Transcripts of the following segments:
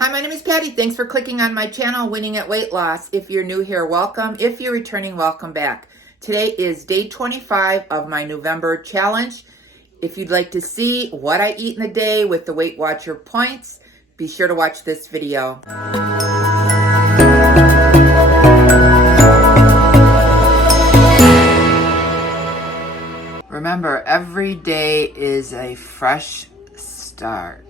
Hi, my name is Patty. Thanks for clicking on my channel, Winning at Weight Loss. If you're new here, welcome. If you're returning, welcome back. Today is day 25 of my NEWvember challenge. If you'd like to see what I eat in a day with the Weight Watcher points, be sure to watch this video. Remember, every day is a fresh start.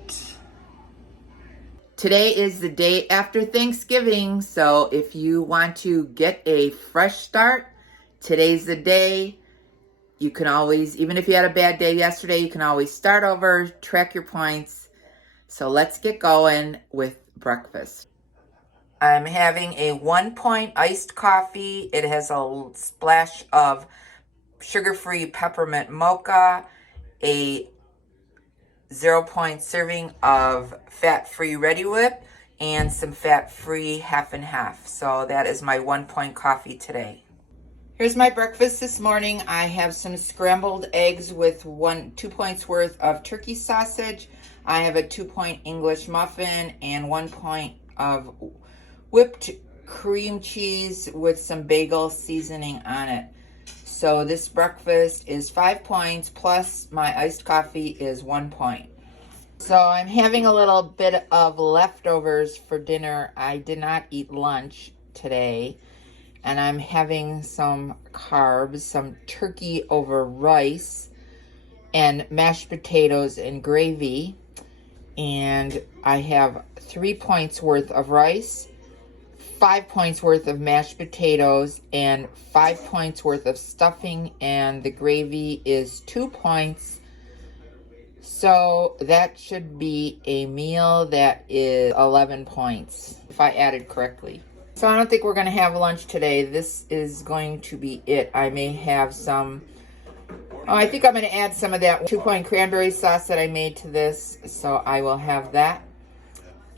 Today is the day after Thanksgiving, so if you want to get a fresh start, today's the day. You can always, even if you had a bad day yesterday, you can always start over, track your points. So let's get going with breakfast. I'm having a 1 point iced coffee. It has a splash of sugar-free peppermint mocha, a 0 point serving of fat-free Ready Whip, and some fat-free half and half. So that is my 1 point coffee today. Here's my breakfast this morning. I have some scrambled eggs with 2 points worth of turkey sausage. I have a 2 point English muffin and 1 point of whipped cream cheese with some bagel seasoning on it. So this breakfast is 5 points, plus my iced coffee is 1 point. So I'm having a little bit of leftovers for dinner. I did not eat lunch today. And I'm having some carbs, some turkey over rice, and mashed potatoes and gravy. And I have 3 points worth of rice, 5 points worth of mashed potatoes, and 5 points worth of stuffing, and the gravy is 2 points. So that should be a meal that is 11 points, if I added correctly. So I don't think we're going to have lunch today. This is going to be it. I may have some, I think I'm going to add some of that 2 point cranberry sauce that I made to this. So I will have that.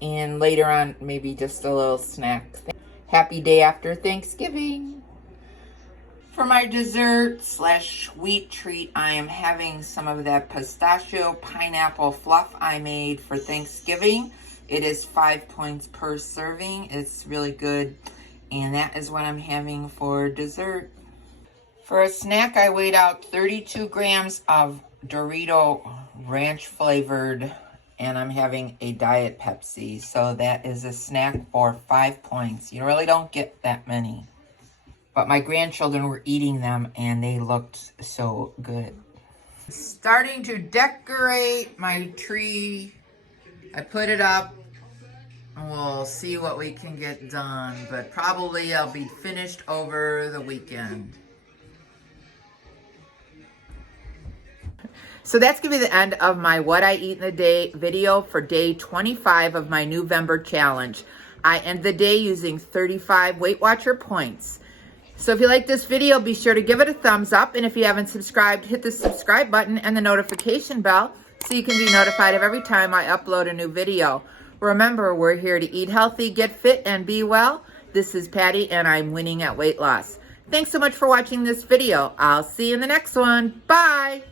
And later on, maybe just a little snack. Happy day after Thanksgiving. For my dessert / sweet treat, I am having some of that pistachio pineapple fluff I made for Thanksgiving. It is 5 points per serving. It's really good. And that is what I'm having for dessert. For a snack, I weighed out 32 grams of Dorito ranch flavored, and I'm having a Diet Pepsi. So that is a snack for 5 points. You really don't get that many. But my grandchildren were eating them and they looked so good. Starting to decorate my tree. I put it up. We'll see what we can get done, but probably I'll be finished over the weekend. So that's going to be the end of my What I Eat in a Day video for day 25 of my NEWvember challenge. I end the day using 35 Weight Watcher points. So if you like this video, be sure to give it a thumbs up. And if you haven't subscribed, hit the subscribe button and the notification bell so you can be notified of every time I upload a new video. Remember, we're here to eat healthy, get fit, and be well. This is Patty, and I'm winning at weight loss. Thanks so much for watching this video. I'll see you in the next one. Bye.